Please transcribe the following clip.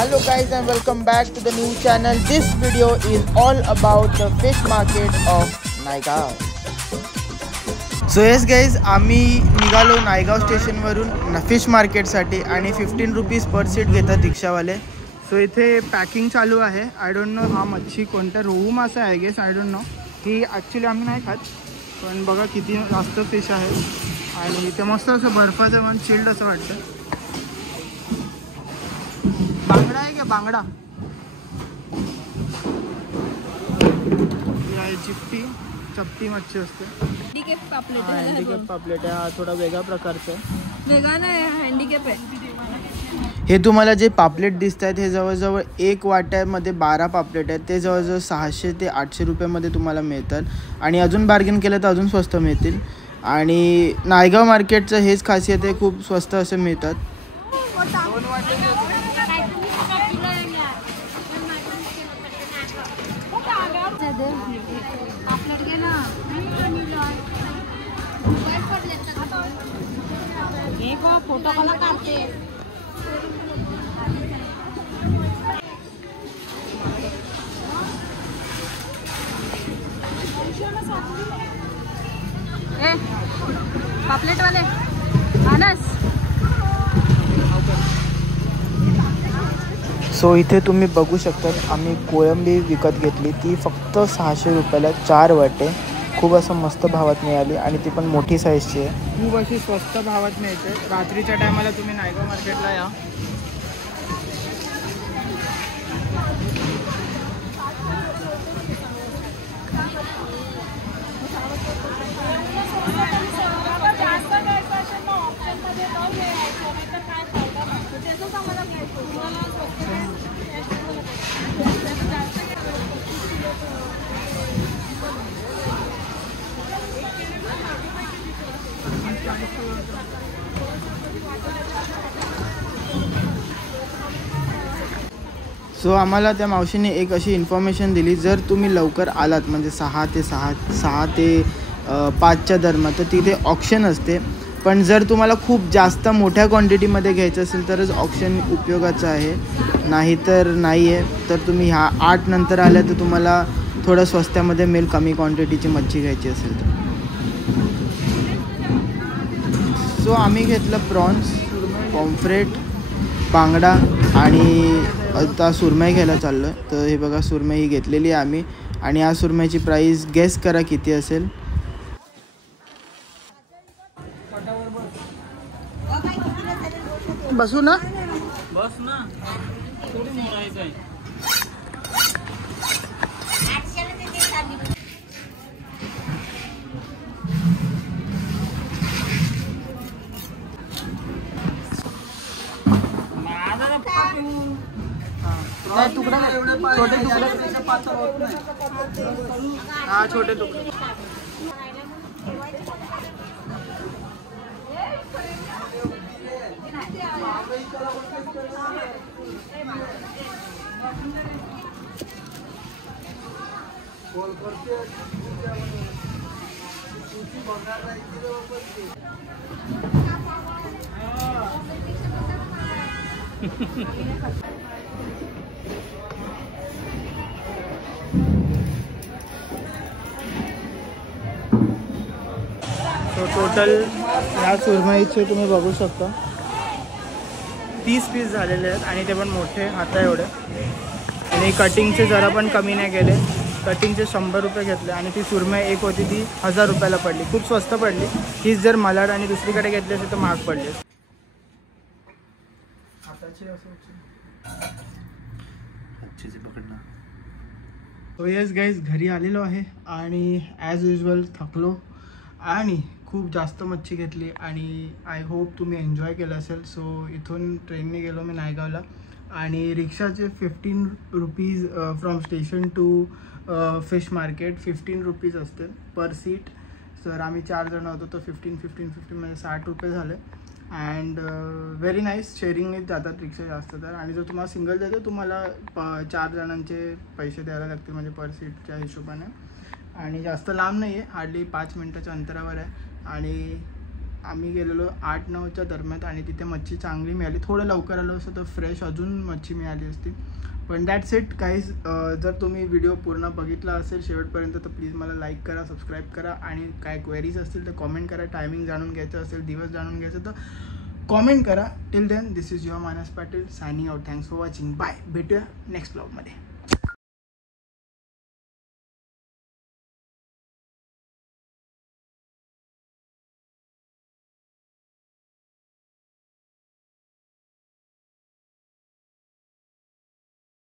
Hello guys and welcome back to the new channel. This video is all about the fish market of Naigaon. So yes guys, आम्ही निघालो नायगाव स्टेशनवरून fish मार्केटसाठी आणि 15 rupees per seat घेतात रिक्षावाले. So इथे packing चालू आहे. I don't no हा मच्छी कोणता रोहू मासा आहे गेस. आय डोंट नो ही ॲक्च्युली आम्ही नाही खात, पण बघा किती जास्त फिश आहे. आणि इथे मस्त असं बर्फाचं मन चिल्ड असं वाटतं. बांगडा आहे का बांगडा? चिप्टी चपटी मच्छी असते. हँडीकॅप पापलेट आहे. हँडीकॅप पापलेट आहे. हा थोडा वेगळा प्रकारचा आहे. वेगळा नाही, हँडीकॅप आहे. हे तुम्हाला जे पापलेट दिसत आहेत हे जवळजवळ एक वाट्यामध्ये 12 पापलेट आहेत. ते जवळजवळ 600 ते 800 रुपयामध्ये तुम्हाला मिळतात. आणि अजून बार्गेन केलं तर अजून स्वस्त मिळतील. आणि नायगाव मार्केटचं हेच खासियत आहे, खूप स्वस्त असे मिळतात. फोटो कला काढते. पापलेट वाले आनस. सो इथे तुम्ही बघू शकता आम्ही कोळंबी विकत घेतली. ती फक्त 600 रुपयाला 4 वाटे. खूप असं मस्त भावात मिळाली आणि ती पण मोठी साईजची आहे. खूप अशी स्वस्त भावात मिळते. रात्रीच्या टायमाला तुम्ही नायगाव मार्केटला या. सो आम्हाला त्या मावशीने एक अशी इन्फॉर्मेशन दिली, जर तुम्ही लवकर आलात म्हणजे 6 ते 5च्या दरम्यान तर तिथे ऑप्शन असते. पण जर तुम्हाला खूप जास्त मोठ्या क्वांटिटीमध्ये घ्यायचं असेल तरच ऑप्शन उपयोगाचं आहे, नाहीतर नाही आहे. तर तुम्ही ह्या 8 नंतर आल्या तर तुम्हाला थोडं स्वस्त्यामध्ये मिळेल कमी क्वांटिटीची मच्छी घ्यायची असेल तर. सो आम्ही घेतलं प्रॉन्स, पॉम्फ्रेट, बांगडा आणि आता सुरमई घ्यायला चाललं. तर हे बघा सुरमई ही घेतलेली आहे आम्ही. आणि या सुरमईची प्राईस गेस करा किती असेल. बसू ना बस ना. तुकडा छोटे तुकडे. हा छोटे तुकडे. तो टोटल ह्या सुरमईचे तुम्ही बघू शकता 30 पीस झालेले आहेत आणि ते पण मोठे हाता एवढे. आणि कटिंगचे जरा पण कमी नाही केले. कटिंगचे 100 रुपये घेतले आणि ती सुरमई एक होती ती 1000 रुपयाला पडली. खूप स्वस्त पडली. हीच जर मलाड आणि दुसरीकडे घेतली असेल तर महाग पडली. तो येस गाईज घरी आलेलो आहे आणि ॲज युजल थकलो आणि खूप जास्त मच्छी घेतली आणि आय होप तुम्ही एन्जॉय केलं असेल. सो इथून ट्रेनने गेलो मी नायगावला आणि रिक्षाचे 15 rupees from station to fish market 15 rupees असते पर सीट. तर आम्ही 4 जण होतो तर 15 म्हणजे 60 रुपये झाले. And very nice. शेअरिंगनेच जातात रिक्षा जास्त तर. आणि जर तुम्हाला सिंगल जायचं तुम्हाला 4 जणांचे पैसे द्यायला लागतील म्हणजे पर सीटच्या हिशोबाने. आणि जास्त लांब नाही आहे, हार्डली 5 मिनटाच्या अंतरावर आहे. आणि आम्ही गेलेलो 8-9च्या दरम्यान आणि तिथे मच्छी चांगली मिळाली. थोडं लवकर आलो असतं तर फ्रेश अजून मच्छी मिळाली असती. पण दॅट्स इट गाईज. जर तुम्ही व्हिडिओ पूर्ण बघितला असेल शेवटपर्यंत तर प्लीज मला लाईक करा, सबस्क्राईब करा आणि काय क्वेरीज असतील तर कॉमेंट करा. टायमिंग जाणून घ्यायचं असेल, दिवस जाणून घ्यायचं तर कॉमेंट करा. Till then this is your Manas Patil signing out. Thanks for watching. Bye. भेटूया नेक्स्ट ब्लॉगमध्ये.